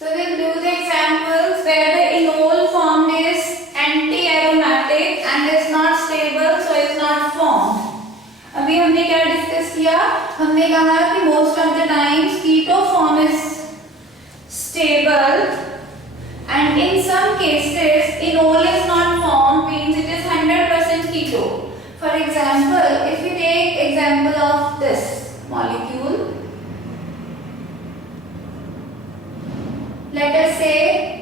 So we'll do the examples where the enol formed is anti-aromatic and is not stable, so is not formed. अभी हमने क्या discuss किया? हमने कहा कि most of the times keto form is stable and in some cases enol is not formed, means it is 100% keto. For example, if we take example of this molecule, let us say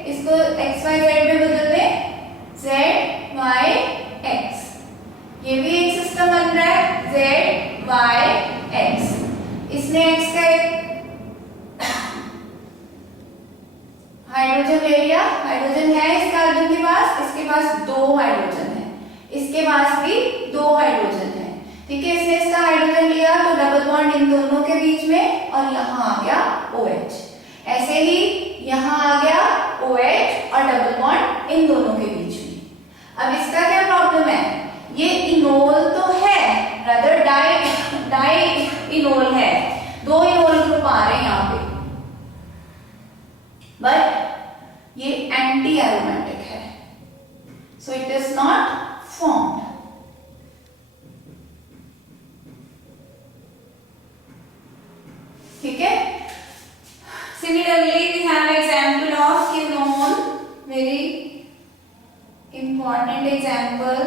इसको x y z में बदल दें, z y x, ये भी एक system बन रहा है z y x, इसने x का एक हाइड्रोजन ले लिया, हाइड्रोजन है इस कार्बन के पास, इसके पास दो हाइड्रोजन है, इसके पास भी दो हाइड्रोजन है, ठीक है। इसने इसका हाइड्रोजन लिया तो डबल बॉन्ड इन दोनों के बीच में और यहाँ आ गया OH, ऐसे ही यहाँ आ गया OH और डबल बॉन्ड इन दोनों के बीच में। अब इसका क्या प्रॉब्लम है? ये इनोल तो है, रादर डाई इनोल है, दो इनोल ग्रुप आ रहे हैं यहाँ पे, बट ये एंटी एरोमेटिक है, so it is not formed. ठीक है। Similarly, we have example of quinone, very important example.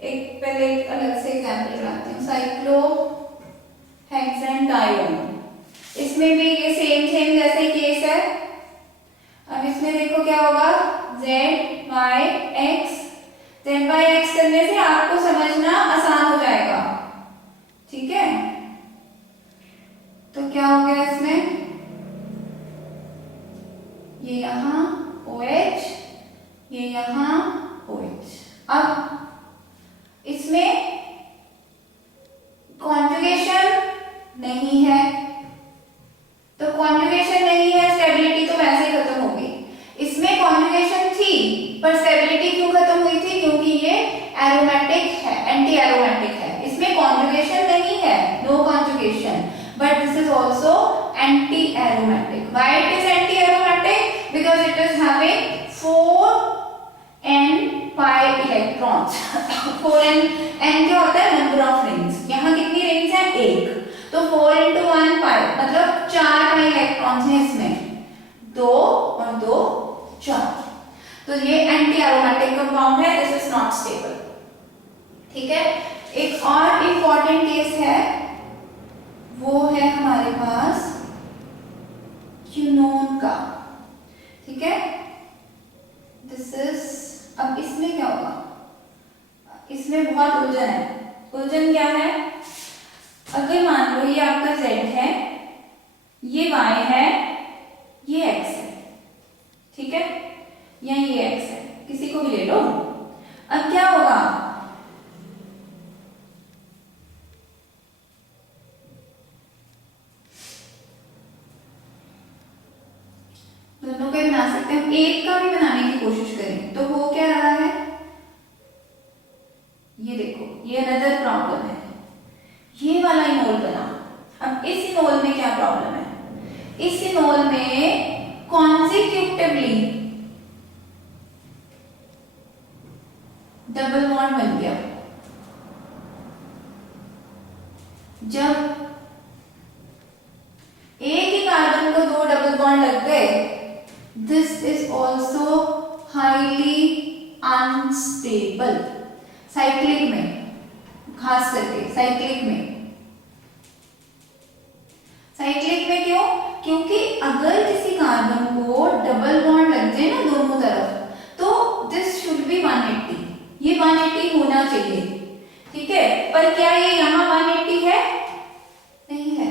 एक पहले एक अलग से एग्जाम्पल कराती हूँ, साइक्लोहेक्सेन, इसमें भी ये सेम जैसे केस है। अब इसमें देखो क्या होगा, Z Y X, Z Y X करने से आपको समझना आसान हो जाएगा, ठीक है। तो क्या हो गया इसमें, ये यहाँ OH, ये यहाँ OH। अब इसमें कॉन्जुगेशन नहीं है, तो कॉन्जुगेशन नहीं है, स्टेबिलिटी तो वैसे ही खत्म होगी। इसमें कॉन्जुगेशन थी पर स्टेबिलिटी क्यों खत्म हुई थी? क्योंकि ये एरोमेटिक है, एंटी एरोमेटिक है। इसमें कॉन्जुगेशन नहीं है, no conjugation, but this is also anti-aromatic. Why it is anti-aromatic? Because it is having 4n pi electrons. 4n क्या होता है? Number of rings. यहाँ कितनी rings हैं? एक, तो 4 into 1 pi मतलब 4 pi electrons हैं इसमें, 2 और 2 4, तो ये anti-aromatic compound है, this is not stable, ठीक है। एक और important case है, वो है हमारे पास क्यूनोन का, ठीक है। दिस इज, अब इसमें क्या होगा, इसमें बहुत उलझन है। उलझन क्या है? अगर मान लो ये आपका Z है, ये Y है, ये X है, ठीक है, या ये X है, किसी को भी ले लो। अब क्या होगा, दोनों को बना सकते हैं, एक का भी बनाने की कोशिश करें तो हो क्या रहा है, ये देखो, ये अनदर प्रॉब्लम है, ये वाला इनोल बना। अब इस इनोल में क्या प्रॉब्लम है? इस इनोल में कॉन्सेक्यूटिवली डबल बॉन्ड बन गया। जब एक ही कार्बन को दो डबल बॉन्ड लग गए, this is also highly unstable, cyclic में, खास करके साइक्लिक में क्यों? क्योंकि अगर किसी कार्बन को डबल बॉन्ड लग जाए ना दोनों तरफ, तो दिस शुड बी 180, ये 180 होना चाहिए, ठीक है। पर क्या ये यहाँ 180 है? नहीं है,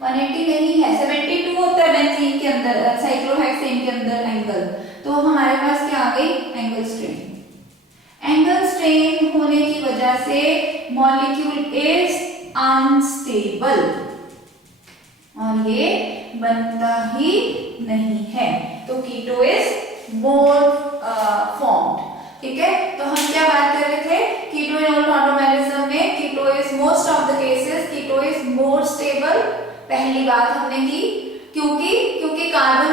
180 नहीं है, 72 होता है बेंजीन के अंदर, साइक्लोहेक्सेन के अंदर एंगल, तो हमारे पास क्या आ गई? Angle strain. एंगल स्ट्रेन होने की वजह से मॉलिक्यूल इज अनस्टेबल और ये बनता ही नहीं है, तो कीटो इज मोर फॉर्म्ड, ठीक है। तो हम क्या बात कर रहे थे? कीटो इनोल ऑटोमेरिज्म में keto is most of the cases keto is more stable, पहली बात हमने की, क्योंकि कार्बन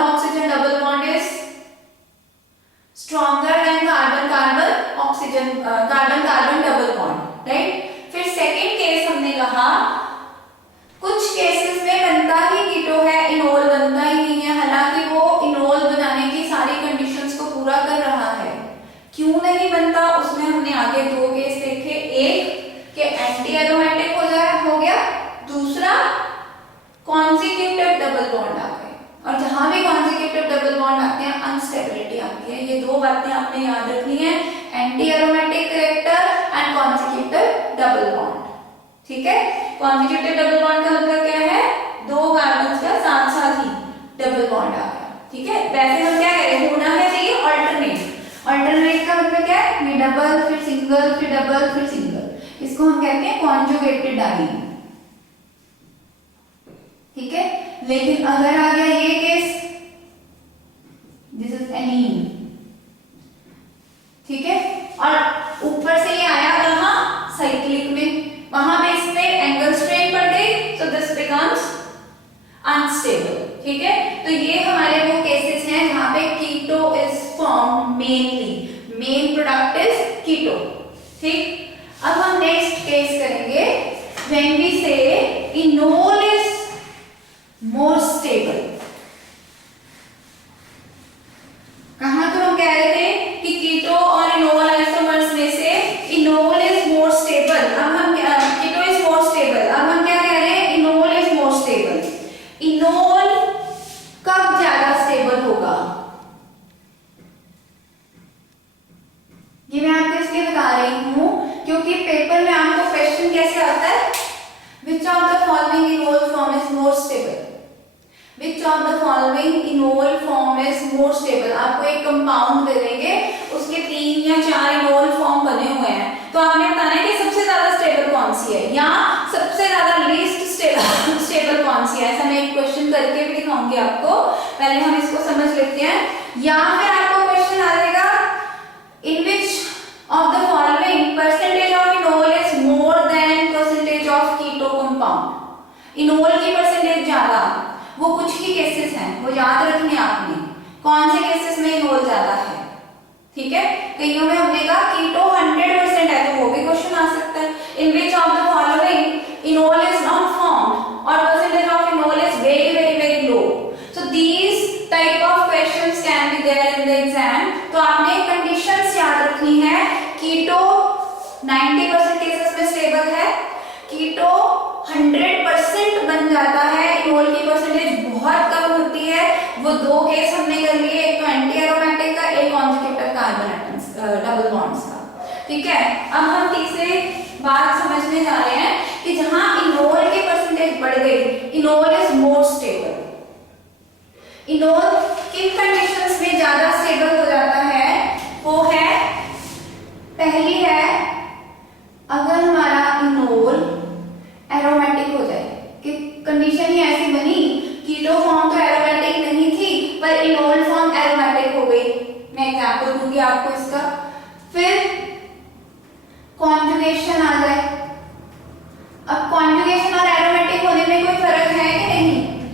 स्टेबिलिटी आती है। ये दो बातें आपने याद रखनी है, anti aromatic character and consecutive double bond. ठीक है, कॉन्जिक्यूटिव डबल बॉन्ड का मतलब क्या है, दो कार्बन्स का साथ साथ ही डबल बॉन्ड आ गया। ठीक है, वैसे हम क्या करें, होना है चाहिए ऑल्टरनेट। ऑल्टरनेट का मतलब क्या है, ये डबल फिर सिंगल फिर डबल फिर सिंगल, इसको हम कहते हैं कॉन्जुगेटेड डाइईन। ठीक है, लेकिन अगर आ गया ये केस, दिस इज एनीन। ठीक है, और ऊपर से ये आया कहां, साइक्लिक में, वहां पे इस पे एंगल स्ट्रेन पड़ गई, सो दिस बिकम्स अनस्टेबल। ठीक है, तो ये हमारे वो केसेस हैं जहां पे keto is form mainly, main product is keto. ठीक, अब हम नेक्स्ट केस करेंगे when we say enol is more stable. कहां तो हम कह रहे थे कि कीटो और इनोल आइसोमर्स में से इनोल इज मोर स्टेबल। अब हम कीटो इज मोर स्टेबल, अब हम क्या कह रहे हैं, enol is more stable. Enol कब ज्यादा स्टेबल होगा, ये मैं आपको इसलिए बता रही हूं क्योंकि पेपर में आपको क्वेश्चन कैसे आता है, विच of the following enol form is more stable, which of the following enol form is more stable. आपको एक कंपाउंड दे देंगे, उसके 3 या 4 इनोल फॉर्म बने हुए हैं, तो आपने बताना है कि सबसे ज्यादा स्टेबल कौन सी है या सबसे ज्यादा लीस्ट स्टेबल कौन सी है। ऐसा मैं एक क्वेश्चन करके भी दिखाऊंगी आपको, पहले हम इसको समझ लेते हैं। या फिर आपको क्वेश्चन आ जाएगा, in which of the following percentage of enol is more than percentage of keto compound. Enol की परसेंटेज ज्यादा, वो कुछ ही केसेस हैं, वो याद रखने आपने, कौन से केसेस में इनोल ज्यादा है। ठीक है, कईयों में हमने कहा कीटो 100% है, तो वो भी क्वेश्चन आ सकता है। In which of the following enol is not formed और percentage of enol is very very very low. So these type of questions can be there in the exam. तो आपने कंडीशंस याद रखनी है, कीटो 90% केसेस में स्टेबल है, कीटो 100% बन जाता है, इनोल की परसेंटेज बहुत कम होती है। वो दो केस हमने कर लिए, एक तो एंटी एरोमेटिक का, एक conjugative carbon atoms double bonds का। ठीक है, अब हम तीसरी बात समझने जा रहे हैं कि जहां इनोल की परसेंटेज बढ़ गई, enol is more stable. Enol किन कंडीशंस में ज्यादा स्टेबल हो जाता है, वो है, पहली है अगर हमारा इनोल एरोमेटिक हो जाए, कि कंडीशन ही ऐसी बनी, कीटो फॉर्म तो एरोमेटिक नहीं थी पर इनोल फॉर्म एरोमेटिक हो गई। मैं एग्जांपल दूंगी आपको इसका। फिर कॉन्जुगेशन आ जाए। अब कॉन्जुगेशन और एरोमेटिक होने में कोई फर्क है कि नहीं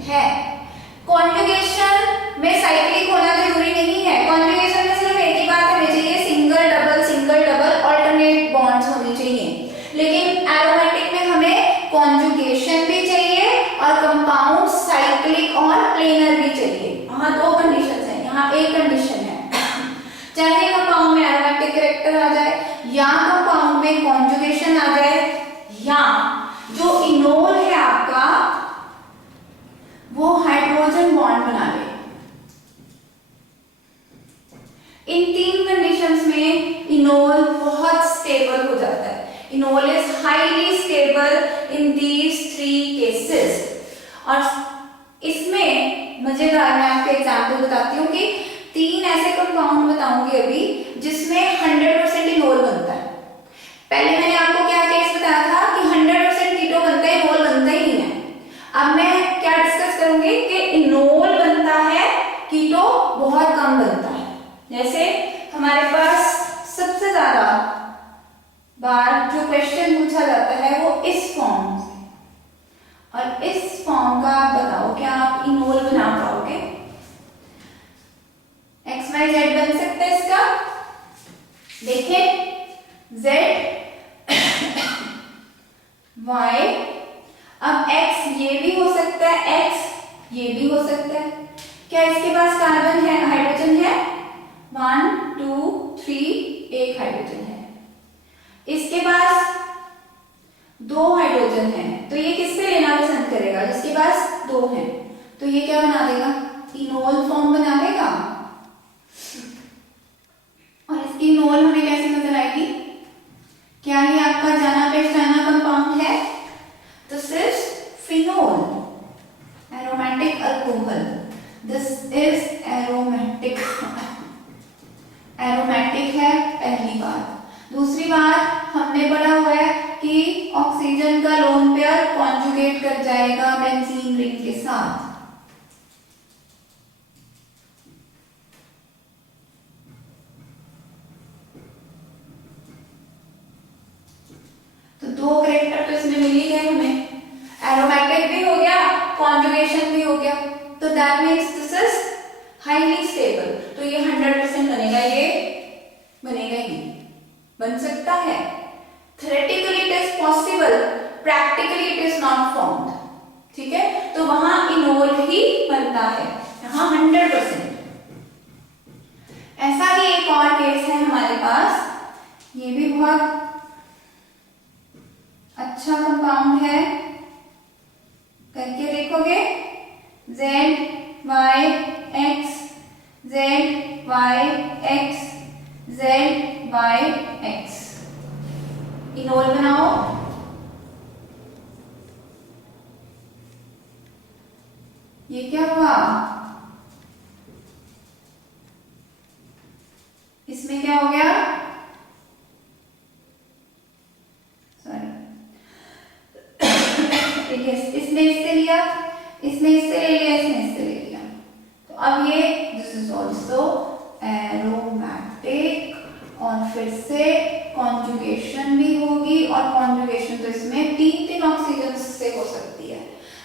है? कॉन्जुगेशन में साइक्लिक होना जरूरी नहीं है, कॉन्जुगेशन में सिर्फ एक ही बात हमें चाहिए, सिंगल डबल ऑल्टरनेट बॉन्ड्स होने चाहिए। लेकिन एरोमेटिक में हमें कॉन्जुगेशन भी चाहिए और कंपाउंड साइक्लिक और प्लेनर भी चाहिए। यहाँ दो कंडीशंस हैं, यहाँ एक कंडीशन है, चाहे कंपाउंड में एरोमेटिक कैरेक्टर आ जाए या कंपाउंड में कॉन्जुगेशन आ जाए, या जो इनोल है आपका वो हाइड्रोजन बॉन्ड बना ले। इन 3 कंडीशंस में इनोल बहुत स्टेबल हो जाता है। Enol is highly stable in these 3 cases. और इसमें मजेदार, मैं आपको एग्जांपल बताती हूँ कि 3 ऐसे कंपाउंड बताऊंगी अभी जिसमें 100% इनोल बनता है। पहले मैंने आपको क्या केस बताया था कि 100% कीटो बनता है, इनोल बनता ही नहीं है। अब मैं क्या डिस्कस करूंगी कि इनोल बनता है, कीटो बहुत कम बनता है। जैसे हमारे पास सबसे ज्यादा बार जो क्वेश्चन पूछा जाता है वो इस फॉर्म से, और इस फॉर्म का आप बताओ क्या आप इनोल बना पाओगे? XYZ बन सकता है इसका, देखिए Z Y, अब X ये भी हो सकता है, X ये भी हो सकता है। क्या इसके पास कार्बन है, हाइड्रोजन है? 1 2 3, एक हाइड्रोजन है। इसके पास 2 हाइड्रोजन है, तो ये किससे लेना पसंद करेगा? जिसके पास 2 है, तो ये क्या बना देगा? इनोल फॉर्म बना देगा। This is aromatic. एरोमेटिक है पहली बात। दूसरी बात हमने पढ़ा हुआ है कि ऑक्सीजन का लोन पेयर कॉन्जुगेट कर जाएगा बेंजीन रिंग के साथ। तो दो कैरेक्टर तो इसमें मिल ही गए हमें, एरोमेटिक भी हो गया, कॉन्जुगेशन भी हो गया। तो that means this is highly stable. तो ये 100% बनेगा, ये बनेगा ही, बन सकता है। Theoretically it is possible, practically it is not found. ठीक है, तो वहां इनोल ही बनता है, यहां 100%। ऐसा ही एक और केस है हमारे पास, ये भी बहुत अच्छा कंपाउंड है, करके देखोगे। ZYX ZYX ZYX इनोल बनाओ। ये क्या हुआ, इसमें क्या हो गया, सॉरी, ठीक है, इसने इससे लिया, इसने इससे ले लिया, इसने इससे ले लिया। तो अब ये दिस इज ऑल्सो एरोमेटिक, और फिर से कॉन्जुगेशन भी होगी, और कॉन्जुगेशन तो इसमें तीन ऑक्सीजन से हो सकती है।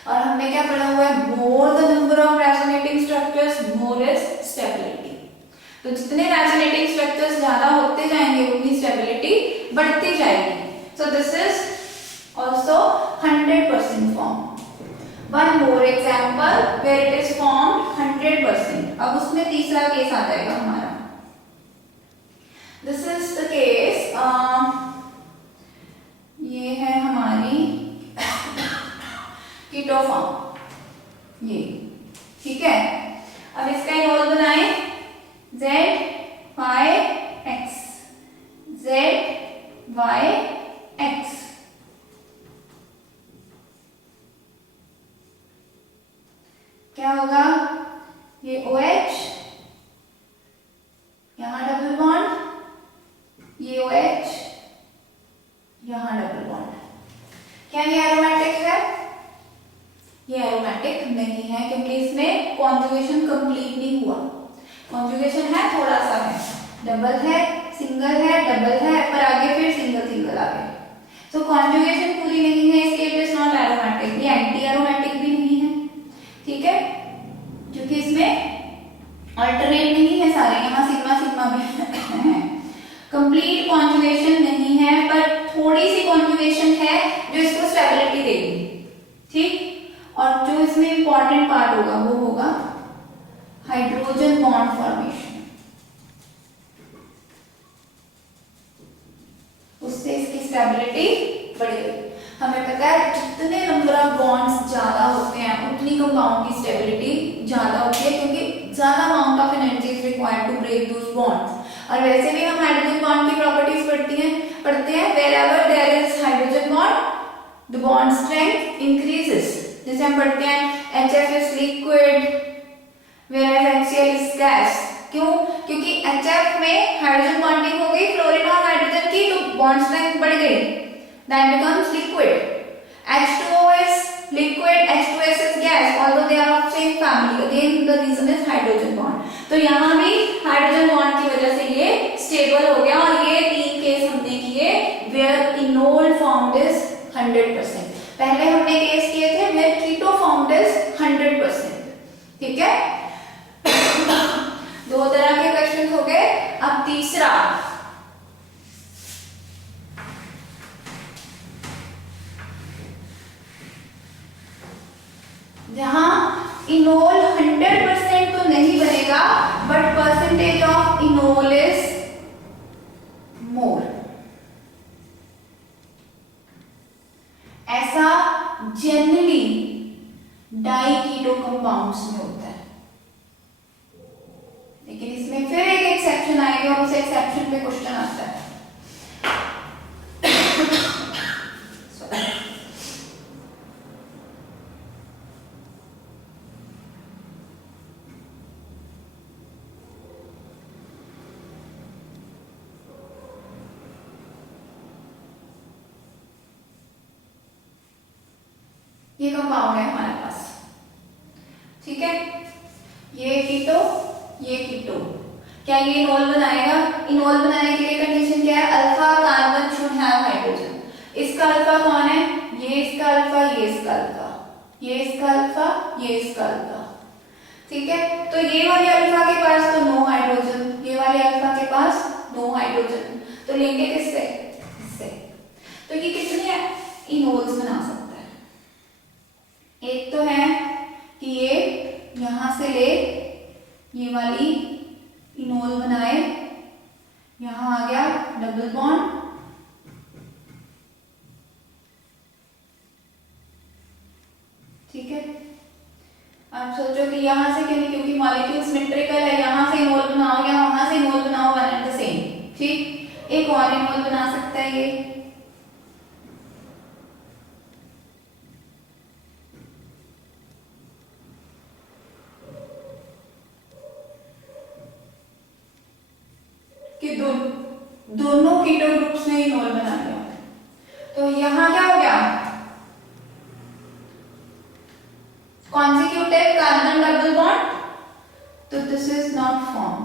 और हमने क्या पढ़ा हुआ है, more the number of resonating structures more is stability. तो जितने रेजोनेटिंग स्ट्रक्चर्स ज्यादा होते जाएंगे उतनी स्टेबिलिटी बढ़ती जाएगी। सो this is also 100% formed. One more example where it is formed 100%. अब उसमें तीसरा केस आ जाएगा हमारा। This is the case, ये है हमारी कीटोफॉर्म, ये ठीक है। अब इसका इनोल बनाएं, ZYX ZYX। क्या होगा, ये OH, यहां डबल बॉन्ड, ये OH, यहां डबल बॉन्ड। क्या ये एरोमेटिक है? ये एरोमेटिक नहीं है, क्योंकि इसमें कॉन्जुगेशन कंप्लीट नहीं हुआ। कॉन्जुगेशन है, थोड़ा सा है, डबल है, सिंगल है, डबल है, पर आगे फिर सिंगल सिंगल आ गए। तो कॉन्जुगेशन पूरी नहीं है, इसके इट इज नॉट एरोमेटिक। ये एंटी एरोमेटिक भी नहीं है, ठीक है, क्योंकि इसमें अल्टरनेट नहीं है सारे, यहाँ सिग्मा सिग्मा भी है। कंप्लीट कॉन्जुगेशन नहीं है, पर थोड़ी सी कॉन्जुगेशन है जो इसको स्टेबिलिटी देगी, ठीक। और जो इसमें इंपॉर्टेंट पार्ट होगा वो होगा हाइड्रोजन बॉन्ड फॉर्मेशन, उससे इसकी स्टेबिलिटी बढ़ेगी। हमें पता है जितने नंबर ऑफ बॉन्ड्स ज्यादा होते हैं उतनी कंपाउंड की स्टेबिलिटी ज्यादा होती है, क्योंकि ज्यादा amount of energy is required to break those bonds. और वैसे भी हम हाइड्रोजन बॉन्ड की प्रॉपर्टीज पढ़ते हैं wherever there is hydrogen bond the bond strength increases। जैसे हम पढ़ते हैं HF is liquid whereas HCl is gas। क्यों? क्योंकि HF में हाइड्रोजन बॉन्डिंग हो गई फ्लोरीन और हाइड्रोजन की, तो बॉन्ड स्ट्रेंथ बढ़ गई, that becomes liquid। H2O is liquid, H2S is gas, although they are of same family, again the reason is hydrogen bond। तो यहाँ भी हाइड्रोजन बॉन्ड की वजह से ये स्टेबल हो गया। और ये तीन केस हमने किए where enol formed is 100%। पहले हमने केस किए थे where keto formed is 100%, ठीक है। दो तरह के क्वेश्चन हो गए। अब तीसरा, जहां इनोल 100% तो नहीं बनेगा, but percentage of enol is मोर। ऐसा जनरली डाइकीटो कंपाउंड्स में होता है, लेकिन इसमें फिर एक एक्सेप्शन आएगी और उस एक्सेप्शन पे क्वेश्चन आता है। ये कंपाउंड है हमारे पास, ठीक है, ये कीटो, ये कीटो, क्या ये इनोल बनाएगा? इनोल बनाने के लिए कंडीशन क्या है? Alpha carbon should have hydrogen. इसका अल्फा कौन है? ये इसका अल्फा, ये इसका अल्फा, ये इसका अल्फा, ये इसका अल्फा, ठीक है। तो ये वाले अल्फा के पास तो नो हाइड्रोजन, ये वाले अल्फा के पास नो हाइड्रोजन, तो लेंगे किससे? इससे। तो ये कितने इनोल्स बना सकता है? एक तो है कि ये यहां से ले ये वाली इनोल बनाए, यहां आ गया डबल बॉन्ड, ठीक है। आप सोचो कि यहां से क्योंकि मॉलिक्यूल सिमेट्रिकल है, यहां से इनोल बनाओ या वहां से इनोल बनाओ, वन एंड द सेम, ठीक। एक और इनोल बना सकता है ये, कि दोनों कीटो ग्रुप्स ने इनोल बना लिया। तो यहां क्या हो गया? कॉन्जिक्यूटिव कार्बन डबल बॉन्ड, तो this is not formed,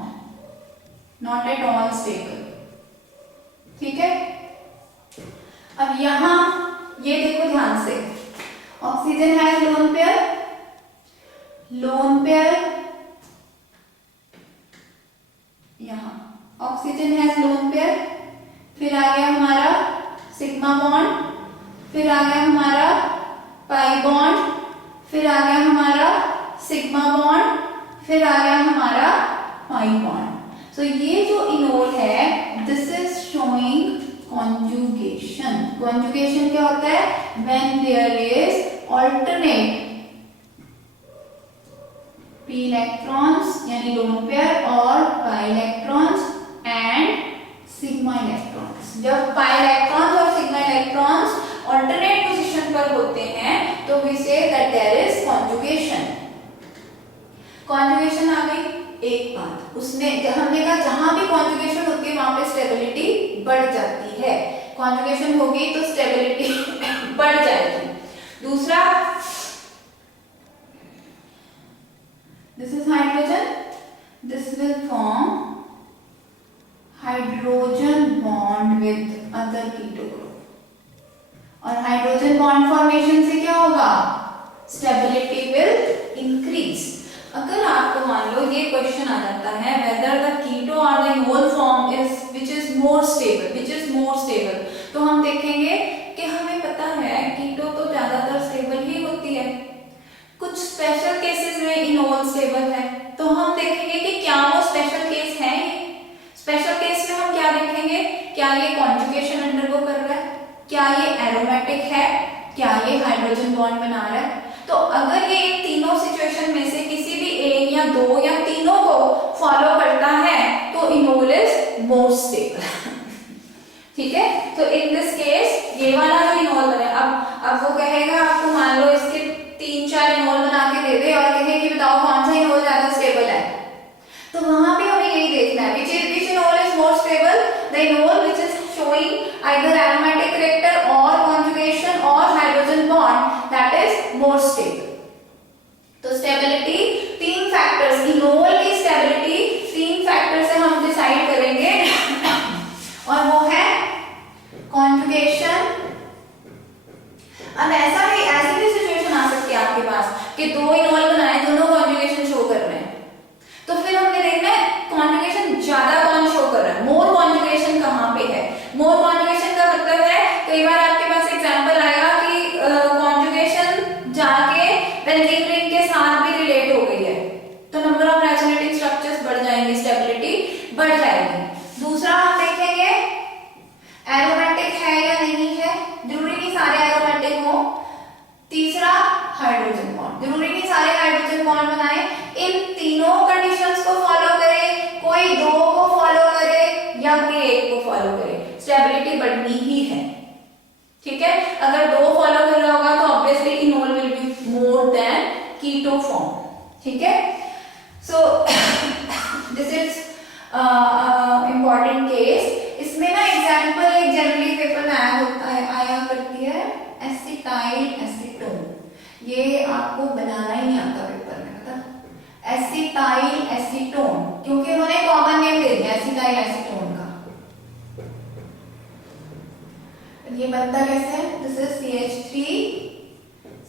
not at all stable, ठीक है। अब यहां ये देखो ध्यान से, oxygen has lone pair, lone pair, यहां ऑक्सीजन हैज लोन पेयर, फिर आ गया हमारा सिग्मा बॉन्ड, फिर आ गया हमारा पाई बॉन्ड, फिर आ गया हमारा सिग्मा बॉन्ड, फिर आ गया हमारा पाई बॉन्ड। सो ये जो इनोल है, this is showing conjugation. Conjugation क्या होता है? When there is alternate p electrons यानी लोन पेयर और pi electrons and sigma electrons. जब पाई इलेक्ट्रॉन्स और सिग्मा इलेक्ट्रॉन्स ऑल्टरनेट पोजीशन पर होते हैं तो we say that there is conjugation. Conjugation आ गई। एक बात उसने हमने कहा जहां भी कॉन्जुगेशन होती है वहां पे स्टेबिलिटी बढ़ जाती है। कॉन्जुगेशन होगी तो स्टेबिलिटी बढ़ जाएगी। दूसरा, this is hydrogen, this will form hydrogen bond with other keto group और हाइड्रोजन बॉन्ड फॉर्मेशन से क्या होगा? Stability will increase. अगर आपको मान लो ये क्वेश्चन आ जाता है whether the keto or the enol form is which is more stable, तो हम देखेंगे कि हमें पता है कीटो तो ज्यादातर स्टेबल ही होती है, कुछ स्पेशल केसेस में इनोल स्टेबल है, तो हम देखेंगे कि क्या वो स्पेशल केस है। स्पेशल केस में हम क्या देखेंगे? क्या ये कॉन्जुगेशन अंडरगो कर रहा है, क्या ये एरोमेटिक है, क्या ये हाइड्रोजन बॉन्ड बना रहा है। तो अगर ये इन तीनों सिचुएशन में से किसी भी एक या दो या तीनों को फॉलो करता है तो इनोल इज मोर स्टेबल। ठीक है, तो इन दिस केस ये वाला जो इनोल बने, अब वो कहेगा आपको मान लो इसके 3-4 इनोल बना के दे दे और कहे कि बताओ कौन सा इनोल ज्यादा स्टेबल है, तो वहां पे हमें यही देखना है which enol is more stable, the enol which is showing either aromatic character और कॉन्जुगेशन और hydrogen bond that is more stable. तो स्टेबिलिटी 3 फैक्टर्स, इनोल की स्टेबिलिटी 3 फैक्टर से हम डिसाइड करेंगे और वो है कॉन्जुगेशन। अब ऐसी भी सिचुएशन आ सकती है आपके पास कि 2 इनोल बनाए, दोनों कॉन्जुगेशन शो कर रहे हैं, तो फिर हमने देखना है कॉन्जुगेशन ज्यादा कौन शो कर रहा है, मोर कॉन्जुगेशन कहां पे है। मोर कॉन्जुगेशन का मतलब है कई बार आपके पास एग्जांपल आएगा कि कॉन्जुगेशन जाके बेंजीन रिंग के साथ भी रिलेट हो गई है, तो नंबर ऑफ रेजोनेटिंग स्ट्रक्चर्स बढ़ जाएंगे, स्टेबिलिटी बढ़ जाएगी। दूसरा हम देखेंगे एरोमेटिक है या नहीं है, जरूरी नहीं सारे एरोमेटिक हो। तीसरा हाइड्रोजन बॉन्ड, जरूरी नहीं सारे हाइड्रोजन बॉन्ड बनाए, इन तीनों कंडीशंस को फॉलो करे, कोई 2 को फॉलो करे या कोई 1 को फॉलो करे, स्टेबिलिटी बढ़नी ही है। ठीक है, अगर 2 फॉलो कर रहा होगा तो obviously enol will be more than keto form. ठीक है, so this is important case. इसमें ना एग्जांपल एक जनरली पेपर में आया करती है एसिटाइल एसीटोन। ये आपको बनाना ही नहीं आता पेपर में, पता। एसिटाइल एसीटोन, क्योंकि उन्होंने कॉमन नेम दे दिया एसिटाइल एसीटोन का। ये बनता कैसे है? This is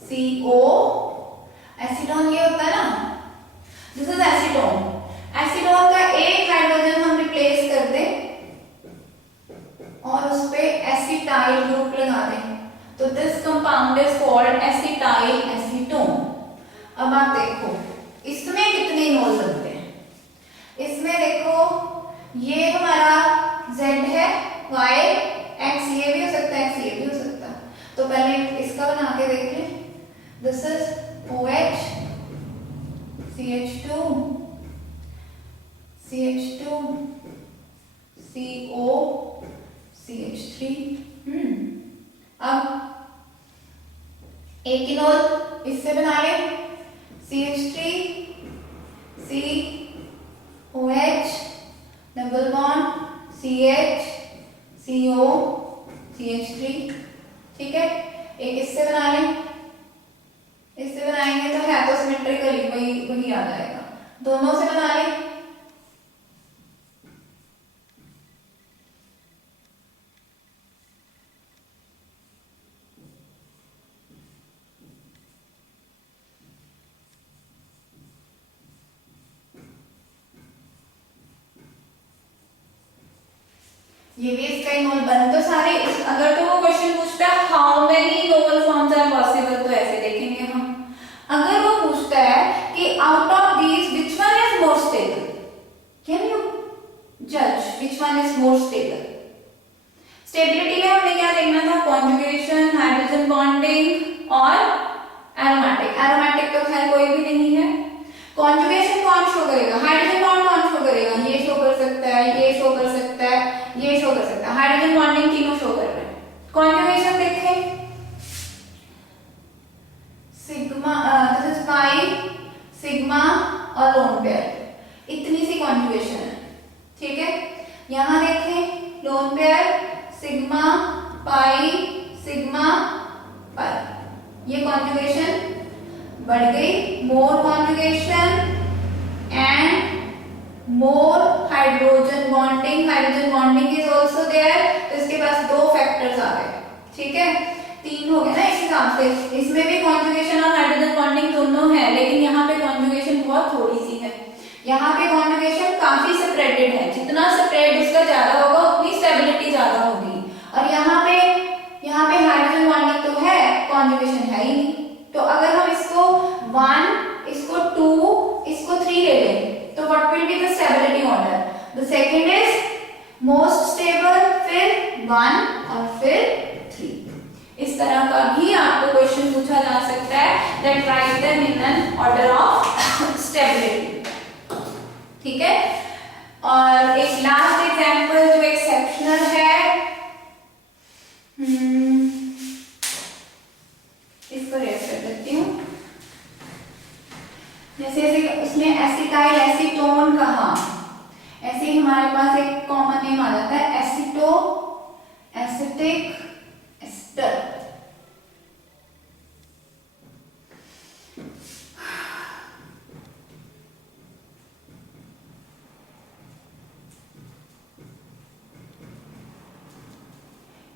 CH3CO। एसीटोन ये होता है ना, दिस इज एसीटोन। एसीटोन का एक हाइड्रोजन हम रिप्लेस कर दें और उस पे एसिटाइल ग्रुप लगा दें, तो this compound is called acetyl acetone. अब आप देखो इसमें कितने इनोल बनते हैं। इसमें देखो ये हमारा Z है, Y, X ये भी हो सकता है, X ये भी हो सकता है। तो पहले इसका बना के देख लें। This is OH, CH2, CH2, CO, CH3। अब एक इनोल इससे बना ले, CH3, C, OH, double bond CH, CO, CH3। ठीक है, एक इससे बना ले, इससे बनाएंगे तो है तो सिमेट्रिकली वही आ जाएगा। दोनों से बना ले, ये भी इसका इनोल बन तो सारे। अगर तो वो क्वेश्चन पूछता है how many enol forms are possible, तो ऐसे देखेंगे हम। अगर वो पूछता है कि out of these which one is more stable, can you जज which one is more stable? Stability में हमने क्या देखना था? कॉन्जुगेशन, हाइड्रोजन बॉन्डिंग और एरोमेटिक। एरोमेटिक तो खैर कोई भी नहीं है। कॉन्जुगेशन कौन शो करेगा? हाइड्रोजन बॉन्ड कौन शो करेगा? ये शो कर सकता है, ये शो कर सकता है, ये शो कर सकता है। हाइड्रोजन बॉन्डिंग तीनों शो कर रहे हैं। कॉन्जुगेशन देखें, sigma, this is pi, sigma और लोन पेयर, इतनी सी कॉन्जुगेशन है। ठीक है, यहां देखें lone pair, sigma, pi, sigma, pi, ये कॉन्जुगेशन बढ़ गई। More conjugation and more hydrogen bonding, hydrogen bonding is also there, तो इसके पास दो फैक्टर्स आ गए। ठीक है, तीन हो गए ना इस हिसाब से। इसमें भी कॉन्जुगेशन और हाइड्रोजन बॉन्डिंग दोनों है, लेकिन यहाँ पे कॉन्जुगेशन बहुत थोड़ी सी है। यहाँ पे कॉन्जुगेशन काफी सेपरेटेड है, जितना सेपरेट उसका ज्यादा होगा उतनी स्टेबिलिटी ज्यादा होगी। और यहाँ पे हाइड्रोजन बॉन्डिंग तो है, कॉन्जुगेशन है ही नहीं। तो अगर हम इसको 1, इसको 2, इसको 3 ले लें, तो what will be the stability order? The second is most stable, फिर 1 और फिर 3। इस तरह का भी आपको क्वेश्चन पूछा जा सकता है, that write them in an order of stability. ठीक है, और एक लास्ट एग्जांपल जो एक्सेप्शनल है, इसको रेफ कर देती हूँ। जैसे उसमें एसिटाइल एसीटोन कहा, ऐसे ही हमारे पास एक कॉमन नेम आ जाता है एसीटो, एसिटिक एस्टर।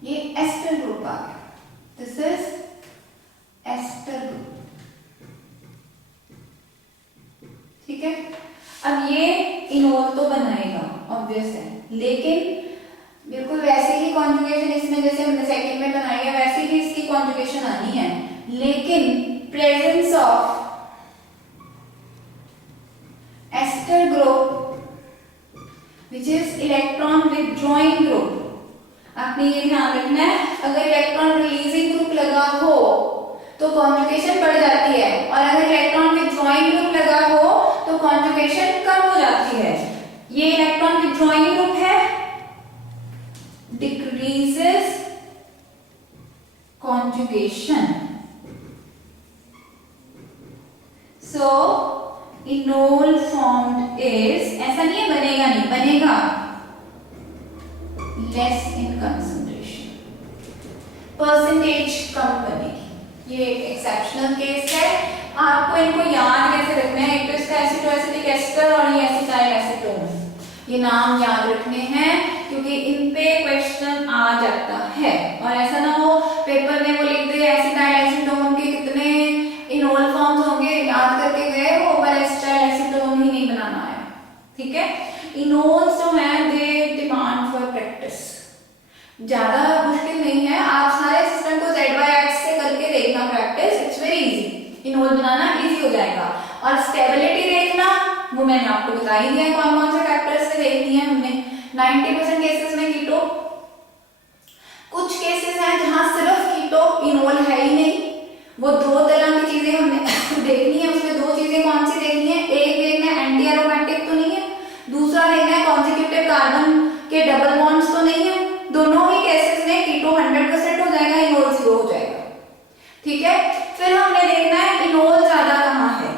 ये एस्टर ग्रुप आ गया, दिस इज एस्टर ग्रुप। ठीक है, अब ये इनोल तो बनाएगा, ऑब्वियस है, लेकिन बिल्कुल वैसे ही कॉन्जुगेशन इसमें जैसे हमने सेकंड में बनाई है वैसे ही इसकी कॉन्जुगेशन आनी है, लेकिन presence of ester group which is electron withdrawing group. आपने ये ध्यान रखना है, अगर इलेक्ट्रॉन रिलीजिंग ग्रुप लगा हो तो कॉन्जुगेशन बढ़ जाती है, और अगर इलेक्ट्रॉन विथड्रॉइंग ग्रुप लगा हो तो कॉन्जुगेशन कम हो जाती है। ये इलेक्ट्रॉन विथड्रॉइंग ग्रुप है, decreases conjugation. So enol formed is, ऐसा नहीं है बनेगा नहीं, बनेगा less in concentration, परसेंटेज कम बनेगी। ये एक एक्सेप्शनल केस है। आपको इनको याद कैसे रखना है, एक तो इसका एसिटोएसिटिक एस्टर और ये एसिटाइल एसीटोन, ये नाम याद रखने हैं क्योंकि इन पे क्वेश्चन आ जाता है। और ऐसा ना हो पेपर में वो लिख दे एसिटाइल एसीटोन के कितने इनोल फॉर्म्स होंगे, याद करके गए वो, पर एसिटाइल एसीटोन ही नहीं बनाना है, ठीक है। इनोल्स जो है दे डिमांड फॉर प्रैक्टिस, ज्यादा मुश्किल नहीं है, आप सारे सिस्टम को Z/X से करके देखना practice, it's very easy, enol banana easy हो जाएगा। और स्टेबिलिटी देखना वो मैंने आपको बता ही दिया कौन कौन से फैक्टर्स से देखनी है हमने। 90% केसेस में कीटो, कुछ केसेस हैं जहां सिर्फ कीटो इनोल है ही नहीं, वो दो तरह की चीजें हमने देखनी है, उसमें दो चीजें कौन सी देखनी है, एक देखना है एंटी एरोमेटिक तो नहीं है, दूसरा देखना है कॉन्जिक्यूटिव कार्बन के डबल बॉन्ड्स तो नहीं है। दोनों ही केसेस में कीटो 100% हो जाएगा, इनोल 0 हो जाएगा, ठीक है। फिर हमने देखना है इनोल ज्यादा कहाँ है,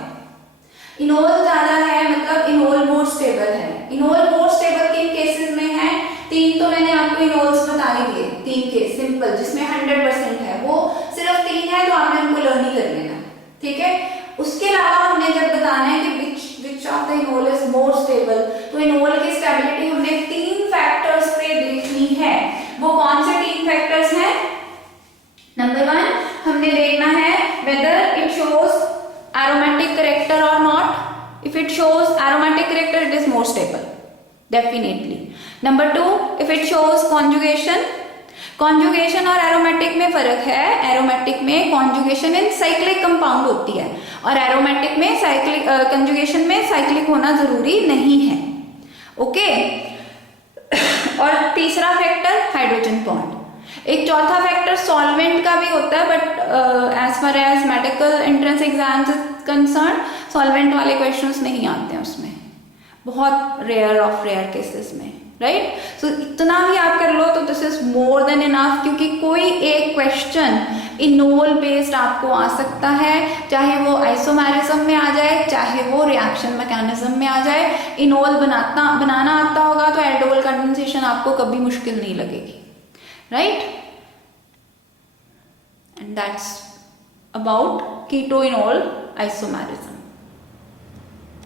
इनोल ज्यादा है मतलब इनोल मोर स्टेबल है। इनोल मोर स्टेबल किन केसेस में है, तीन तो मैंने आपको इनोल्स बता ही दिए, तीन केस सिंपल जिसमें 100% है, वो सिर्फ तीन है तो आपने उनको लर्न ही कर लेना, ठीक है। उसके अलावा हमने जब बताना है कि विच of the enol is more stable, तो इनोल की स्टेबिलिटी हमने तीन फैक्टर्स पे देखनी है। वो कौन से तीन फैक्टर्स हैं, नंबर 1 हमने देखना है whether it shows aromatic character or not. If it shows aromatic character, it is more stable, definitely. Number 2, if it shows conjugation. Conjugation और एरोमेटिक में फर्क है, एरोमेटिक में कॉन्जुगेशन इन साइक्लिक कंपाउंड होती है और एरोमेटिक में साइक्लिक कंजुगेशन में साइक्लिक होना जरूरी नहीं है, ओके। और तीसरा फैक्टर हाइड्रोजन बॉन्ड। एक चौथा फैक्टर सॉल्वेंट का भी होता है, but as far as medical entrance exams concern solvent वाले क्वेश्चंस नहीं आते हैं उसमें, बहुत रेयर ऑफ रेयर केसेस में, राइट। सो इतना भी आप कर लो तो this is more than enough, क्योंकि कोई एक क्वेश्चन इनोल बेस्ड आपको आ सकता है, चाहे वो आइसोमेरिज्म में आ जाए, चाहे वो रिएक्शन मैकेनिज्म में आ जाए। इनोल बनाना आता होगा तो एल्डोल कंडेंसेशन आपको कभी मुश्किल नहीं लगेगी, right. And that's about keto enol isomerism.